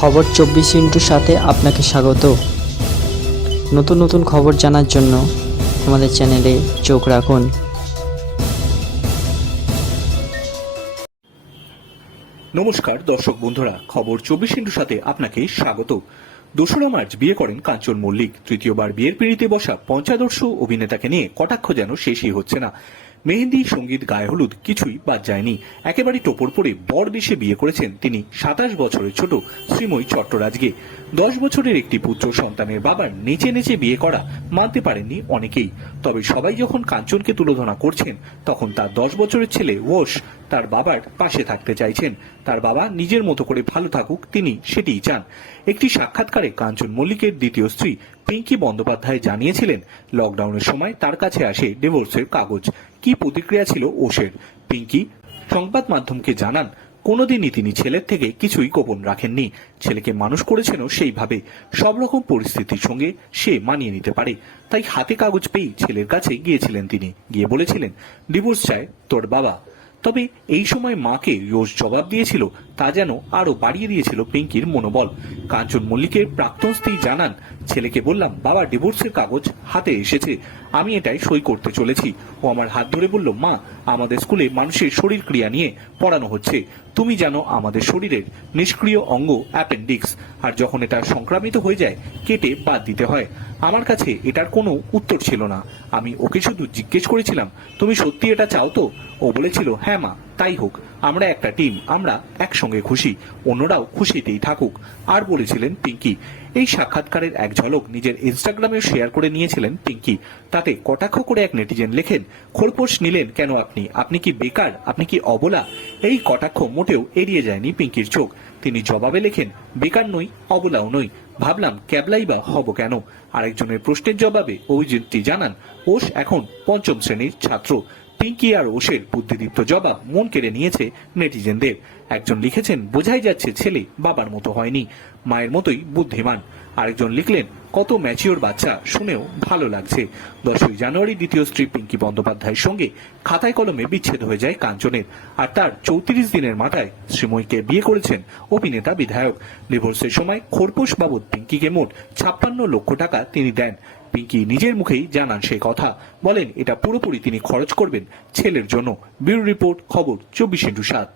খবর চব্বিশ ইন্টুর সাথে আপনাকে স্বাগত। নতুন নতুন খবর জানার জন্য আমাদের চ্যানেলে চোখ রাখুন। নমস্কার, দর্শক বন্ধুরা, খবর চব্বিশ ইন্টুর সাথে আপনাকে স্বাগত। দোসরা মার্চ বিয়ে করেন কাঞ্চন মল্লিক। তৃতীয়বার বিয়ের পিড়িতে বসা পঞ্চাদর্শ অভিনেতাকে নিয়ে কটাক্ষ যেন শেষই হচ্ছে না। মেহেন্দি সংগীত গায়ে হলুদ কিছুই বাদ যায়নি। একেবারে টোপর পরে বর বেশে বিয়ে করেছেন তিনি সাতাশ বছরের ছোট শ্রীময়ী চট্টরাজকে। দশ বছরের একটি পুত্র সন্তানের বাবার নেচে নেচে বিয়ে করা মানতে পারেননি অনেকেই। তবে সবাই যখন কাঞ্চনকে তুলোধনা করছেন, তখন তার দশ বছরের ছেলে ওশ তার বাবার পাশে থাকতে চাইছেন। তার বাবা নিজের মতো করে ভালো থাকুক তিনি সেটিই চান। একটি সাক্ষাৎকারে কাঞ্চন মল্লিকের দ্বিতীয় স্ত্রী পিঙ্কি বন্দ্যোপাধ্যায় জানিয়েছিলেন লকডাউনের সময় তার কাছে আসে ডিভোর্সের কাগজ। কি প্রতিক্রিয়া ছিল ওশের পিঙ্কি, সংবাদ মাধ্যমকে জানান, কোনোদিনই তিনি ছেলের থেকে কিছুই গোপন রাখেননি। ছেলেকে মানুষ করেছেনও সেইভাবে। সব রকম পরিস্থিতির সঙ্গে সে মানিয়ে নিতে পারে। তাই হাতে কাগজ পেয়েই ছেলের কাছে গিয়েছিলেন তিনি। গিয়ে বলেছিলেন ডিভোর্স চায় তোর বাবা। তবে এই সময় মাকে রোজ জবাব দিয়েছিল, তা যেন আরও বাড়িয়ে দিয়েছিল পিঙ্কির মনোবল। কাঞ্চন মল্লিকের প্রাক্তন স্ত্রী জানান, ছেলেকে বললাম, বাবা, ডিভোর্সের কাগজ হাতে এসেছে। আমি এটাই সই করতে চলেছি। ও আমার হাত ধরে বলল, মা, আমাদের স্কুলে মানুষের শরীর ক্রিয়া নিয়ে পড়ানো হচ্ছে। তুমি জানো আমাদের শরীরের নিষ্ক্রিয় অঙ্গ অ্যাপেন্ডিক্স, আর যখন এটা সংক্রামিত হয়ে যায়, কেটে বাদ দিতে হয়। আমার কাছে এটার কোনো উত্তর ছিল না। আমি ওকে শুধু জিজ্ঞেস করেছিলাম, তুমি সত্যি এটা চাও তো? ও বলেছিল হ্যাঁ মা, তাই হোক, আমরা একটা টিম, আমরা একসঙ্গে খুশি, অন্যরাও খুশিতেই থাকুক। আর বলেছিলেন পিঙ্কি। এই সাক্ষাৎকারের এক ঝলক নিজের ইনস্টাগ্রামে শেয়ার করে নিয়েছিলেন পিঙ্কি। তাতে কটাক্ষ করে এক নেটিজেন লেখেন, খোরপোশ নিলেন কেন আপনি? আপনি কি বেকার? আপনি কি অবলা? এই কটাক্ষ মোটেও এড়িয়ে যায়নি পিঙ্কির চোখ। তিনি জবাবে লেখেন, বেকার নই, অবলাও নই। ভাবলাম, ক্যাবলাই বা হব কেন? আরেকজনের প্রশ্নের জবাবে অভিজিৎটি জানান, ওস এখন পঞ্চম শ্রেণির ছাত্র। পিঙ্কি আর ওশের বুদ্ধিদীপ্ত জবাব মন কেড়ে নিয়েছে নেটিজেনদের। একজন লিখেছেন, বোঝাই যাচ্ছে ছেলে বাবার মতো হয়নি, মায়ের মতোই বুদ্ধিমান। আরেকজন লিখলেন, কত ম্যাচিওর বাচ্চা, শুনেও ভালো লাগছে। দশই জানুয়ারি দ্বিতীয় স্ত্রী পিঙ্কি বন্দ্যোপাধ্যায়ের সঙ্গে খাতায় কলমে বিচ্ছেদ হয়ে যায় কাঞ্চনের, আর তার চৌত্রিশ দিনের মাথায় শ্রীময়ীকে বিয়ে করেছেন অভিনেতা বিধায়ক। ডিভোর্সের সময় খোরপোশ বাবদ পিঙ্কিকে মোট ছাপ্পান্ন লক্ষ টাকা তিনি দেন। পিঙ্কি নিজের মুখেই জানান সেই কথা। বলেন, এটা পুরোপুরি তিনি খরচ করবেন ছেলের জন্য। ব্যুরো রিপোর্ট, খবর, চব্বিশ ইন্টু সাত।